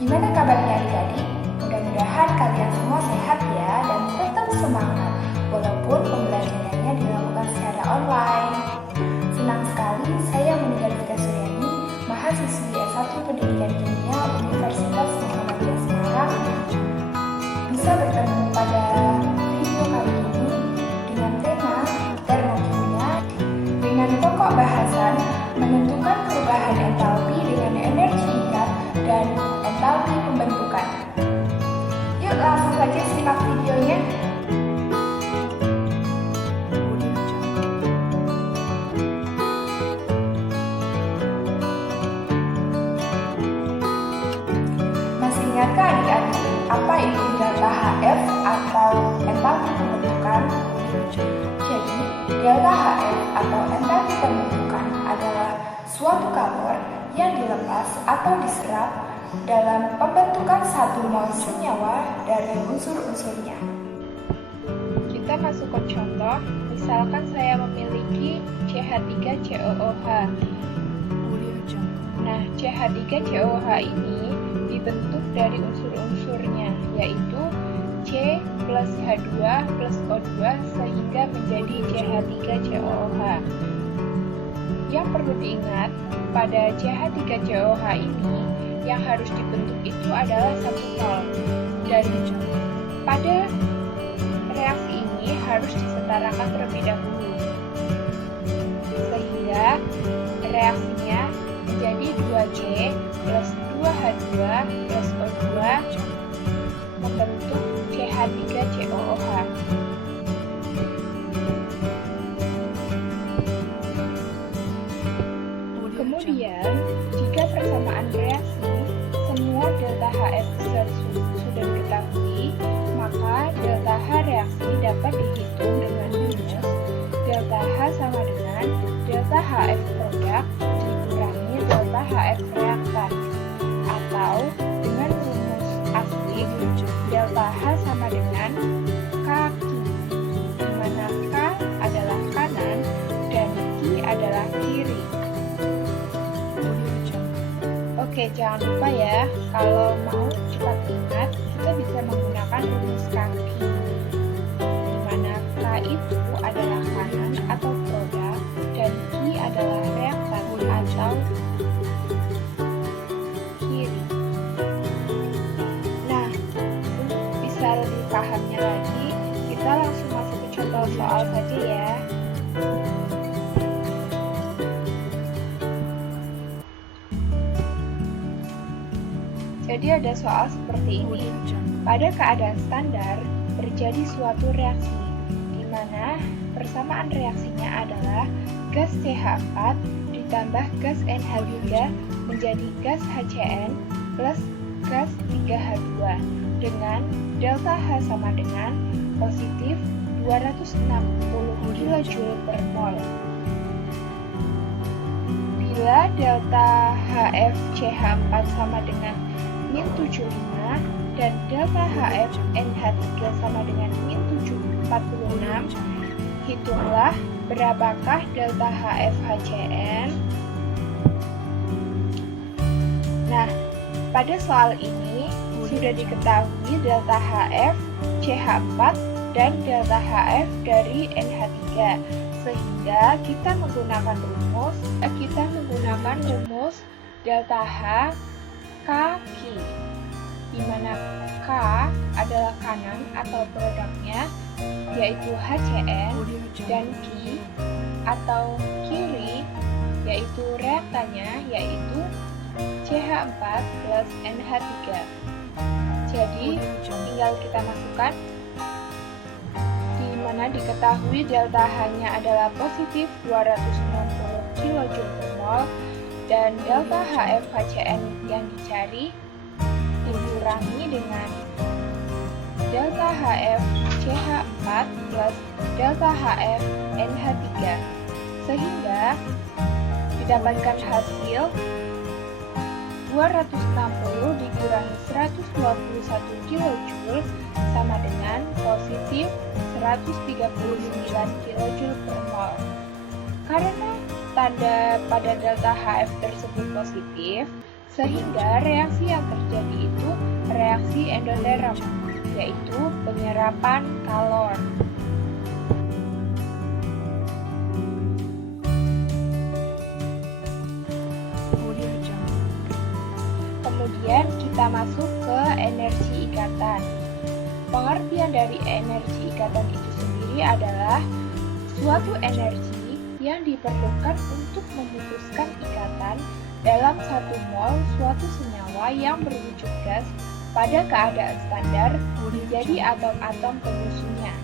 Gimana kabarnya adik-adik? Mudah-mudahan kalian semua sehat ya dan tetap semangat walaupun pembelajarannya dilakukan secara online. Senang sekali saya Munibah Vita Suryani, mahasiswi S1 Pendidikan Kimia Universitas Muhammadiyah Semarang, bisa bertemu pada video kali ini dengan tema termokimia dengan pokok bahasan menentukan perubahan entalpi dengan energi ingat dan entalpi pembentukan. Yuk langsung saja simak videonya. Masih ingatkah adik-adik apa itu delta HF atau entalpi pembentukan? Jadi, delta HF atau entalpi pembentukan adalah suatu kalor yang dilepas atau diserap dalam pembentukan satu mol senyawa dari unsur-unsurnya. Kita masuk ke contoh, misalkan saya memiliki CH3COOH. Nah, CH3COOH ini dibentuk dari unsur-unsurnya, yaitu C plus H2 plus O2 sehingga menjadi CH3COOH. Yang perlu diingat, pada CH3COOH ini yang harus dibentuk itu adalah 1 mol. Dan pada reaksi ini harus disetarakan terlebih dahulu. Sehingga reaksinya menjadi 2C plus 2H2 plus O2 membentuk CH3COOH. Kemudian, jika persamaan reaksi, semua delta HF sudah diketahui, maka delta H reaksi dapat dihitung dengan rumus delta H sama dengan delta HF produk dikurangi delta HF reaktan, atau dengan rumus asli delta H sama dengan kaki, di mana K adalah kanan dan Ki adalah kiri. Oke, jangan lupa ya, kalau mau cepat ingat, kita bisa menggunakan rumus kaki, di mana K itu adalah kanan atau produk dan Ki adalah reaktan atau kiri. Nah, untuk bisa lebih pahamnya lagi, kita langsung masuk ke contoh soal saja ya. Jadi ada soal seperti ini. Pada keadaan standar, terjadi suatu reaksi, di mana persamaan reaksinya adalah gas CH4 ditambah gas NH3 menjadi gas HCN plus gas 3H2 dengan delta H sama dengan positif 260 kJ per mol. Bila delta HF-CH4 sama dengan min 75 dan delta HF NH3 sama dengan min 46, hitunglah berapakah delta HF HCN. Nah, pada soal ini sudah diketahui delta HF CH4 dan delta HF dari NH3, sehingga kita menggunakan rumus delta H kaki, di mana K adalah kanan atau produknya, yaitu HCN, dan Ki atau kiri, yaitu reaktannya, yaitu CH4 plus NH3. Jadi, tinggal kita masukkan, di mana diketahui delta H-nya adalah positif 260 kJ per mol, dan delta HF HCN yang dicari dikurangi dengan delta HF CH4 plus delta HF NH3, sehingga didapatkan hasil 260 dikurangi 121 kJ sama dengan positif 139 kJ per mol. Karena tanda pada delta HF tersebut positif, Sehingga reaksi yang terjadi itu reaksi endoterm, yaitu penyerapan kalor. Kemudian kita masuk ke energi ikatan. Pengertian dari energi ikatan itu sendiri adalah suatu energi yang diperlukan untuk memutuskan ikatan dalam satu mol suatu senyawa yang berwujud gas pada keadaan standar menjadi atom-atom penyusunnya.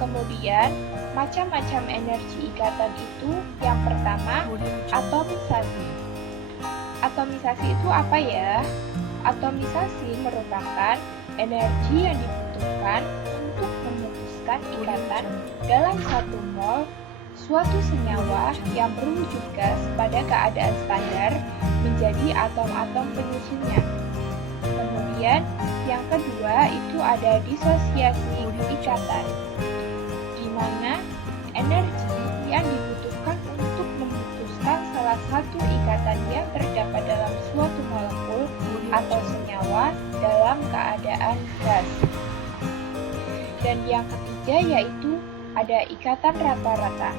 Kemudian, macam-macam energi ikatan itu yang pertama, atomisasi. Atomisasi itu apa ya? Atomisasi merupakan energi yang dibutuhkan untuk memutuskan ikatan dalam satu mol suatu senyawa yang berwujud gas pada keadaan standar menjadi atom-atom penyusunnya. Kemudian, yang kedua itu ada disosiasi ikatan, di mana energi yang dibutuhkan untuk memutuskan salah satu ikatan yang terdapat dalam suatu molekul atau senyawa dalam keadaan gas. Dan yang ketiga yaitu ada ikatan rata-rata.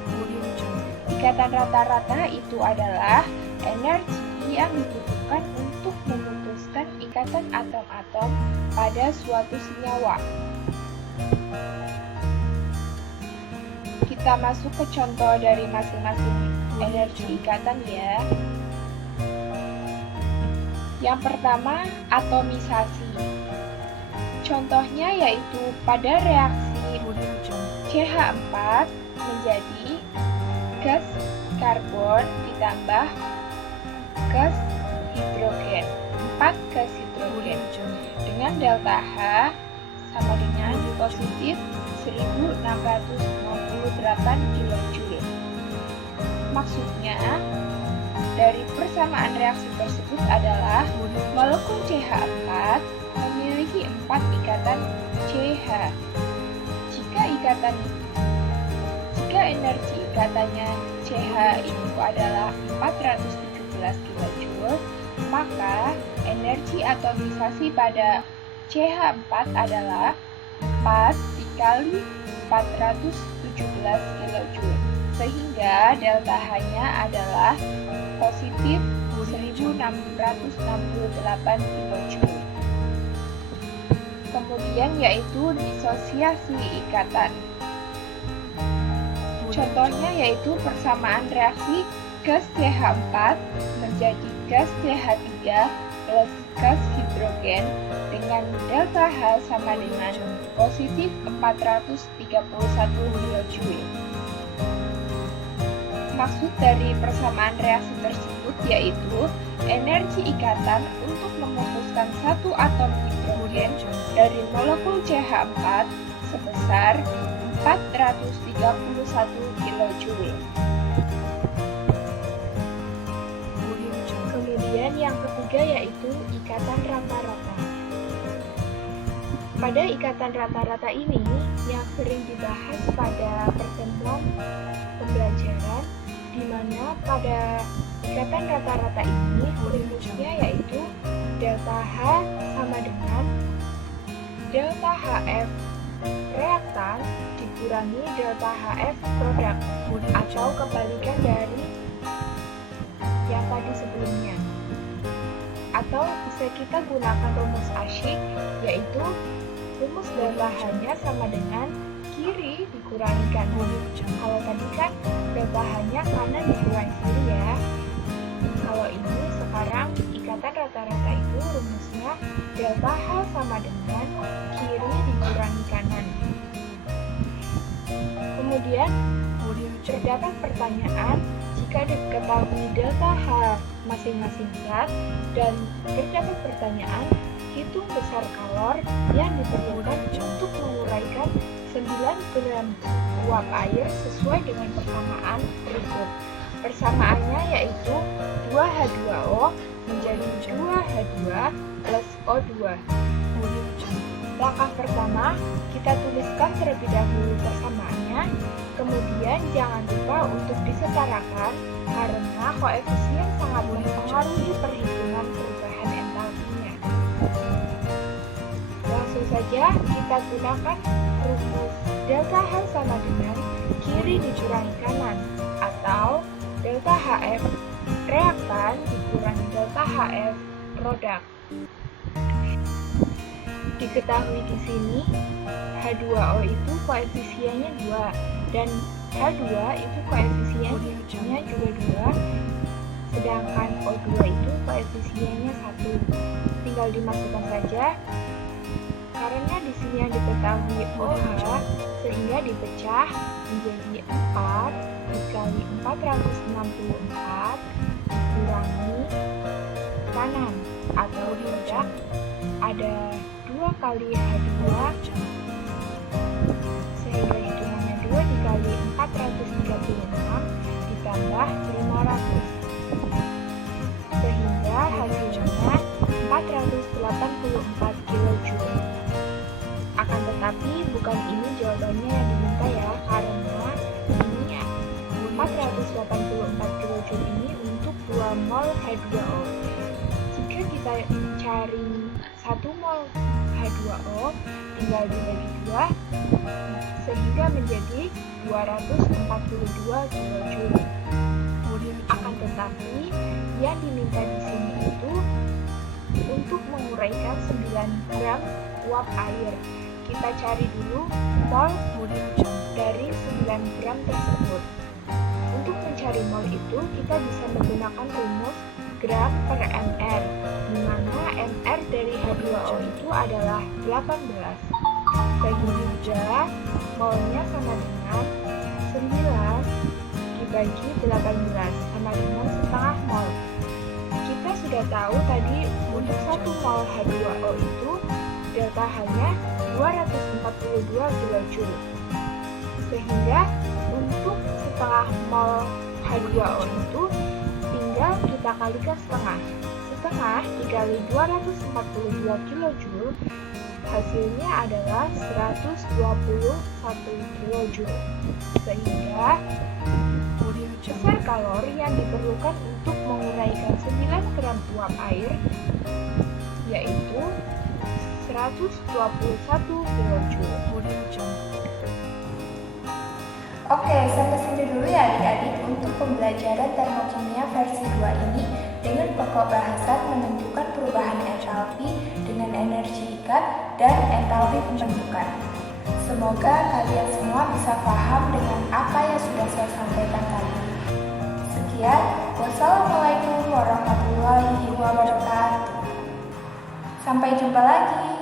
Ikatan rata-rata itu adalah energi yang dibutuhkan untuk memutuskan ikatan atom-atom pada suatu senyawa. Kita masuk ke contoh dari masing-masing energi ikatan ya. Yang pertama, atomisasi. Contohnya yaitu pada reaksi CH4 menjadi gas karbon ditambah gas hidrogen, 4 gas hidrogen dengan delta H sama dengan positif 1698 kJ. Maksudnya, dari persamaan reaksi tersebut adalah molekul CH4 memiliki 4 ikatan CH. Jika energi ikatannya CH itu adalah 417 kJ, maka energi atomisasi pada CH4 adalah 4 dikali 417 kJ, sehingga delta H-nya adalah positif 1668 kJ. Kemudian yaitu disosiasi ikatan. Contohnya yaitu persamaan reaksi gas CH4 menjadi gas CH3 plus gas hidrogen dengan delta H sama dengan positif 431 kJ. Maksud dari persamaan reaksi tersebut yaitu energi ikatan untuk memutuskan satu atom hidrogen dari molekul CH4 sebesar 431 kJ. Kemudian yang ketiga yaitu ikatan rata-rata. Pada ikatan rata-rata ini yang sering dibahas pada pertemuan pembelajaran, di mana pada ikatan rata-rata ini rumusnya yaitu delta H sama dengan delta HF reaktan dikurangi delta HF produk, atau kebalikan dari yang tadi sebelumnya. Atau bisa kita gunakan rumus asyik, yaitu rumus delta H-nya sama dengan kiri dikurangi kanan. Kalau tadi kan delta H-nya kanan dikurangi kiri ya. Kalau ini sekarang ikatan rata-rata itu rumusnya delta H sama dengan kiri dikurangi kanan. Kemudian terdapat pertanyaan, jika diketahui delta H masing-masing zat dan terdapat pertanyaan, hitung besar kalor yang diperlukan untuk menguraikan 9 gram uap air sesuai dengan persamaan berikut. Persamaannya yaitu 2H2O menjadi 2H2 plus O2. Langkah pertama, kita tuliskan terlebih dahulu persamaannya, kemudian jangan lupa untuk disetarakan karena koefisien sangat mempengaruhi perhitungan perubahan entalpinya. Langsung saja kita gunakan rumus delta H sama dengan kiri dikurangi kanan, atau delta HF reaktan dikurangi delta HF produk. Diketahui di sini H2O itu koefisiennya 2 dan H2 itu koefisiennya juga 2, sedangkan O2 itu koefisiennya 1. Tinggal dimasukkan saja. Karena di sini yang diketahui OH, sehingga dipecah menjadi 4 dikali 464 dikurangi kanan atau produk ada 2 kali H2, sehingga hitungannya 2 dikali 436 ditambah 500, sehingga hasilnya 484 kJ. Akan tetapi bukan ini jawabannya yang diminta ya, karena ini 484 kJ ini untuk 2 mol H2O. Jika kita cari 1 mol H2O tinggal dibagi 2, sehingga menjadi 242 kJ. Akan tetapi yang diminta di sini itu untuk menguraikan 9 gram uap air. Kita cari dulu mol dari 9 gram tersebut. Untuk mencari mol itu kita bisa menggunakan rumus gram per mr, di mana mr dari H2O itu adalah 18, sehingga molnya sama dengan 9 dibagi 18 sama dengan setengah mol. Kita sudah tahu tadi untuk 1 mol H2O itu delta H-nya 242 kJ, sehingga untuk setengah mol H2O itu tinggal kita kalikan setengah. Setengah dikali 242 kJ, hasilnya adalah 121 kJ, sehingga besar kalori yang diperlukan untuk menguraikan 9 gram uap air yaitu 121 kJ. Oke, sampai sini dulu ya adik-adik untuk pembelajaran termokimia versi 2 ini dengan pokok bahasan menentukan perubahan entalpi dengan energi ikat dan entalpi pembentukan. Semoga kalian semua bisa paham dengan apa yang sudah saya sampaikan tadi. Sekian, wassalamualaikum warahmatullahi wabarakatuh. Sampai jumpa lagi.